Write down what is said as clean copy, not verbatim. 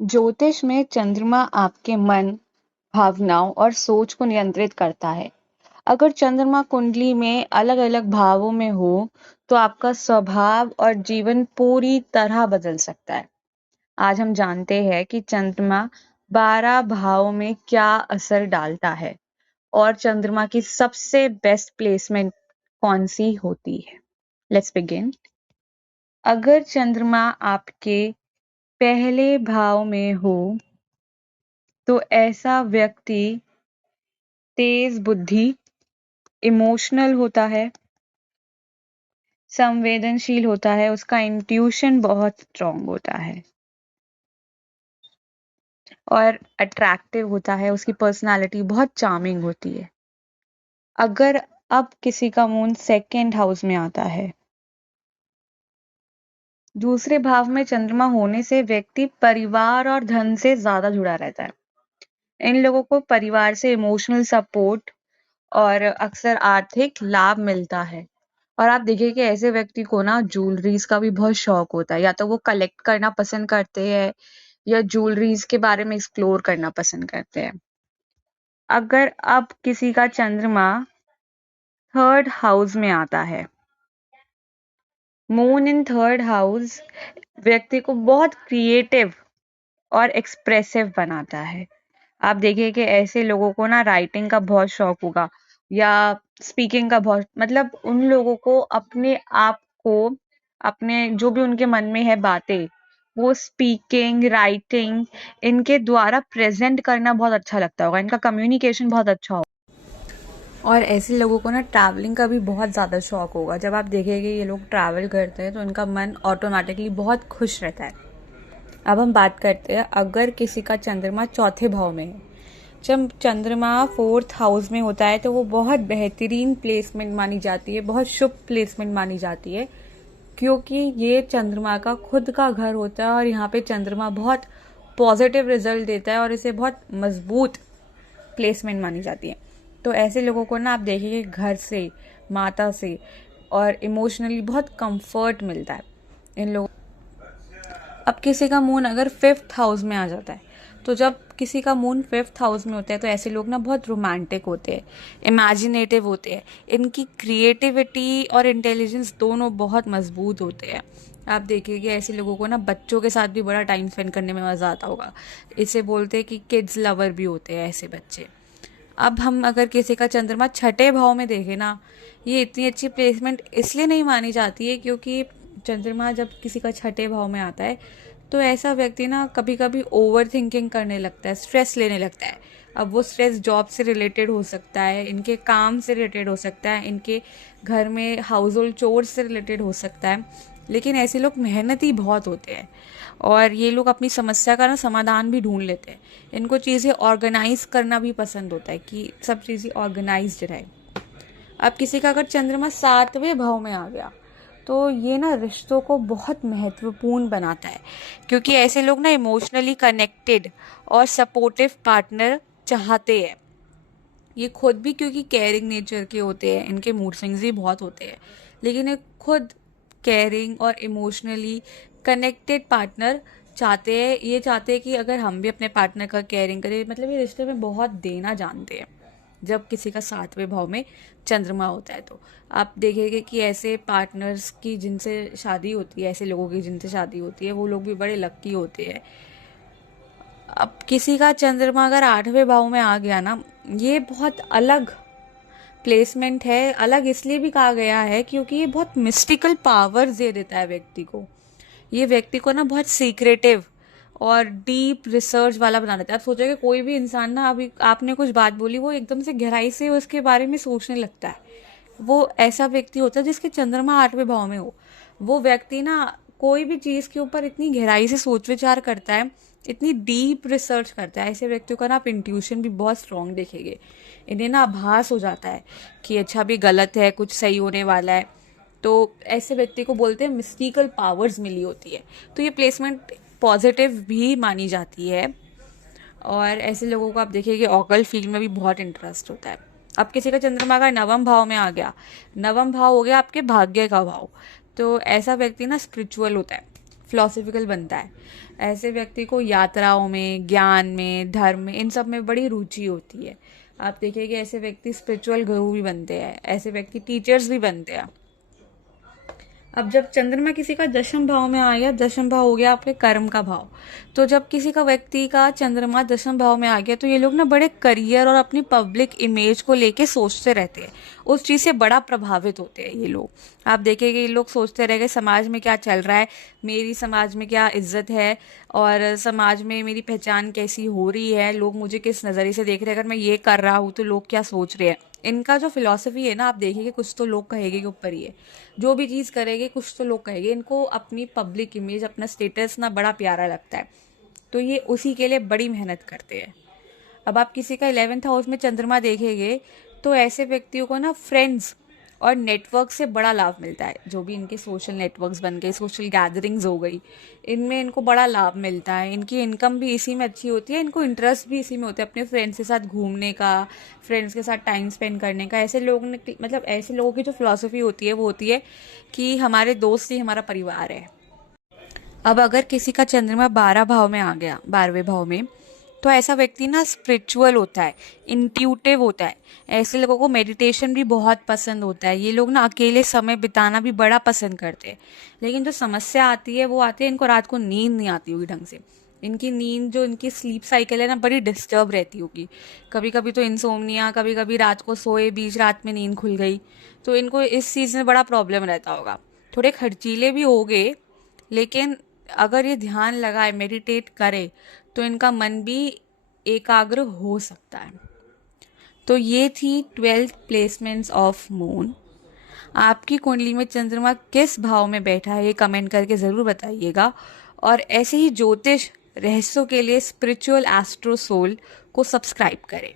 ज्योतिष में चंद्रमा आपके मन, भावनाओं और सोच को नियंत्रित करता है। अगर चंद्रमा कुंडली में अलग-अलग भावों में हो, तो आपका स्वभाव और जीवन पूरी तरह बदल सकता है। आज हम जानते हैं कि चंद्रमा 12 भावों में क्या असर डालता है और चंद्रमा की सबसे बेस्ट प्लेसमेंट कौन सी होती है। Let's begin. अगर चंद्रमा आपके पहले भाव में हो, तो ऐसा व्यक्ति तेज बुद्धि, इमोशनल होता है, संवेदनशील होता है, उसका इंट्यूशन बहुत स्ट्रांग होता है और अट्रैक्टिव होता है, उसकी पर्सनालिटी बहुत चार्मिंग होती है। अगर अब किसी का मून सेकंड हाउस में आता है, दूसरे भाव में चंद्रमा होने से व्यक्ति परिवार और धन से ज्यादा जुड़ा रहता है। इन लोगों को परिवार से इमोशनल सपोर्ट और अक्सर आर्थिक लाभ मिलता है। और आप देखिए कि ऐसे व्यक्ति को ना ज्वेलरीज का भी बहुत शौक होता है, या तो वो कलेक्ट करना पसंद करते हैं या ज्वेलरीज के बारे में एक्सप्लोर करना पसंद करते हैं। अगर अब किसी का चंद्रमा थर्ड हाउस में आता है, मून इन थर्ड हाउस व्यक्ति को बहुत क्रिएटिव और एक्सप्रेसिव बनाता है। आप देखिए कि ऐसे लोगों को ना राइटिंग का बहुत शौक होगा या स्पीकिंग का बहुत, मतलब उन लोगों को अपने आप को, अपने जो भी उनके मन में है बातें, वो स्पीकिंग, राइटिंग, इनके द्वारा प्रेजेंट करना बहुत अच्छा लगता होगा। इनका कम्युनिकेशन बहुत अच्छा होगा। और ऐसे लोगों को ना ट्रैवलिंग का भी बहुत ज़्यादा शौक होगा। जब आप देखेंगे ये लोग ट्रैवल करते हैं तो इनका मन ऑटोमेटिकली बहुत खुश रहता है। अब हम बात करते हैं अगर किसी का चंद्रमा चौथे भाव में है। जब चंद्रमा फोर्थ हाउस में होता है तो वो बहुत बेहतरीन प्लेसमेंट मानी जाती है, बहुत शुभ प्लेसमेंट मानी जाती है, क्योंकि ये चंद्रमा का खुद का घर होता है और यहाँ पे चंद्रमा बहुत पॉजिटिव रिजल्ट देता है और इसे बहुत मजबूत प्लेसमेंट मानी जाती है। तो ऐसे लोगों को ना आप देखेंगे घर से, माता से और इमोशनली बहुत कंफर्ट मिलता है इन लोगों। अब किसी का मून अगर फिफ्थ हाउस में आ जाता है, तो जब किसी का मून फिफ्थ हाउस में होता है तो ऐसे लोग ना बहुत रोमांटिक होते हैं, इमेजिनेटिव होते हैं, इनकी क्रिएटिविटी और इंटेलिजेंस दोनों बहुत मजबूत होते हैं। आप देखिए कि ऐसे लोगों को ना बच्चों के साथ भी बड़ा टाइम स्पेंड करने में मज़ा आता होगा। इसे बोलते हैं कि किड्स लवर भी होते हैं ऐसे बच्चे। अब हम अगर किसी का चंद्रमा छठे भाव में देखें ना, ये इतनी अच्छी प्लेसमेंट इसलिए नहीं मानी जाती है क्योंकि चंद्रमा जब किसी का छठे भाव में आता है तो ऐसा व्यक्ति ना कभी कभी ओवर थिंकिंग करने लगता है, स्ट्रेस लेने लगता है। अब वो स्ट्रेस जॉब से रिलेटेड हो सकता है, इनके काम से रिलेटेड हो सकता है, इनके घर में हाउस होल्ड चोर्स से रिलेटेड हो सकता है। लेकिन ऐसे लोग मेहनती बहुत होते हैं और ये लोग अपनी समस्या का ना समाधान भी ढूंढ लेते हैं। इनको चीज़ें ऑर्गेनाइज करना भी पसंद होता है कि सब चीज़ें ऑर्गेनाइज्ड रहे। अब किसी का अगर चंद्रमा सातवें भाव में आ गया तो ये ना रिश्तों को बहुत महत्वपूर्ण बनाता है, क्योंकि ऐसे लोग ना इमोशनली कनेक्टेड और सपोर्टिव पार्टनर चाहते हैं। ये खुद भी क्योंकि केयरिंग नेचर के होते हैं, इनके मूड स्विंग्स भी बहुत होते हैं, लेकिन ये खुद केयरिंग और इमोशनली कनेक्टेड पार्टनर चाहते हैं। ये चाहते हैं कि अगर हम भी अपने पार्टनर का केयरिंग करें, मतलब ये रिश्ते में बहुत देना जानते हैं। जब किसी का सातवें भाव में चंद्रमा होता है तो आप देखेंगे कि ऐसे पार्टनर्स की जिनसे शादी होती है, ऐसे लोगों की जिनसे शादी होती है, वो लोग भी बड़े लक्की होते हैं। अब किसी का चंद्रमा अगर आठवें भाव में आ गया ना, ये बहुत अलग प्लेसमेंट है। अलग इसलिए भी कहा गया है क्योंकि ये बहुत मिस्टिकल पावर्स दे देता है व्यक्ति को। ये व्यक्ति को ना बहुत सीक्रेटिव और डीप रिसर्च वाला बना देता है। आप सोचोगे कोई भी इंसान ना, अभी आपने कुछ बात बोली, वो एकदम से गहराई से उसके बारे में सोचने लगता है। वो ऐसा व्यक्ति होता है जिसके चंद्रमा आठवें भाव में हो। वो व्यक्ति ना कोई भी चीज के ऊपर इतनी गहराई से सोच विचार करता है, इतनी डीप रिसर्च करता है। ऐसे व्यक्तियों का ना आप इंट्यूशन भी बहुत स्ट्रांग देखेंगे। इन्हें ना आभास हो जाता है कि अच्छा भी गलत है, कुछ सही होने वाला है। तो ऐसे व्यक्ति को बोलते हैं मिस्टिकल पावर्स मिली होती है। तो ये प्लेसमेंट पॉजिटिव भी मानी जाती है। और ऐसे लोगों को आप देखिए ऑकल्ट फील्ड में भी बहुत इंटरेस्ट होता है। अब किसी का चंद्रमा का नवम भाव में आ गया, नवम भाव हो गया आपके भाग्य का भाव, तो ऐसा व्यक्ति ना स्पिरिचुअल होता है, फिलोसफिकल बनता है। ऐसे व्यक्ति को यात्राओं में, ज्ञान में, धर्म में, इन सब में बड़ी रुचि होती है। आप देखिए कि ऐसे व्यक्ति स्पिरिचुअल गुरु भी बनते हैं, ऐसे व्यक्ति टीचर्स भी बनते हैं। अब जब चंद्रमा किसी का दशम भाव में आ गया, दशम भाव हो गया आपके कर्म का भाव, तो जब किसी का व्यक्ति का चंद्रमा दशम भाव में आ गया तो ये लोग ना बड़े करियर और अपनी पब्लिक इमेज को लेके सोचते रहते हैं, उस चीज़ से बड़ा प्रभावित होते हैं ये लोग। आप देखेंगे ये लोग सोचते रहेंगे समाज में क्या चल रहा है, मेरी समाज में क्या इज्जत है, और समाज में मेरी पहचान कैसी हो रही है, लोग मुझे किस नज़रिए से देख रहे हैं, अगर मैं ये कर रहा हूँ तो लोग क्या सोच रहे हैं। इनका जो फिलॉसफी है ना, आप देखिए कुछ तो लोग कहेंगे के ऊपर ही है, जो भी चीज़ करेंगे कुछ तो लोग कहेंगे। इनको अपनी पब्लिक इमेज, अपना स्टेटस ना बड़ा प्यारा लगता है, तो ये उसी के लिए बड़ी मेहनत करते हैं। अब आप किसी का 11th हाउस में चंद्रमा देखेंगे तो ऐसे व्यक्तियों को ना फ्रेंड्स और नेटवर्क से बड़ा लाभ मिलता है। जो भी इनके सोशल नेटवर्क्स बन गए, सोशल गैदरिंग्स हो गई, इनमें इनको बड़ा लाभ मिलता है। इनकी इनकम भी इसी में अच्छी होती है, इनको इंटरेस्ट भी इसी में होता है, अपने फ्रेंड्स के साथ घूमने का, फ्रेंड्स के साथ टाइम स्पेंड करने का। ऐसे लोग ने, मतलब ऐसे लोगों की जो फिलॉसफी होती है वो होती है कि हमारे दोस्त ही हमारा परिवार है। अब अगर किसी का चंद्रमा 12 भाव में आ गया, 12वें भाव में, तो ऐसा व्यक्ति ना स्पिरिचुअल होता है, इंट्यूटिव होता है। ऐसे लोगों को मेडिटेशन भी बहुत पसंद होता है। ये लोग ना अकेले समय बिताना भी बड़ा पसंद करते हैं। लेकिन जो समस्या आती है वो आती है, इनको रात को नींद नहीं आती होगी ढंग से। इनकी नींद, जो इनकी स्लीप साइकिल है ना, बड़ी डिस्टर्ब रहती होगी। कभी कभी तो इंसोम्निया, कभी कभी रात को सोए बीच रात में नींद खुल गई, तो इनको इस चीज़ में बड़ा प्रॉब्लम रहता होगा। थोड़े खर्चीले भी हो गए, लेकिन अगर ये ध्यान लगाए, मेडिटेट करे, तो इनका मन भी एकाग्र हो सकता है। तो ये थी 12th प्लेसमेंट्स ऑफ मून। आपकी कुंडली में चंद्रमा किस भाव में बैठा है ये कमेंट करके ज़रूर बताइएगा। और ऐसे ही ज्योतिष रहस्यों के लिए स्पिरिचुअल एस्ट्रो सोल को सब्सक्राइब करें।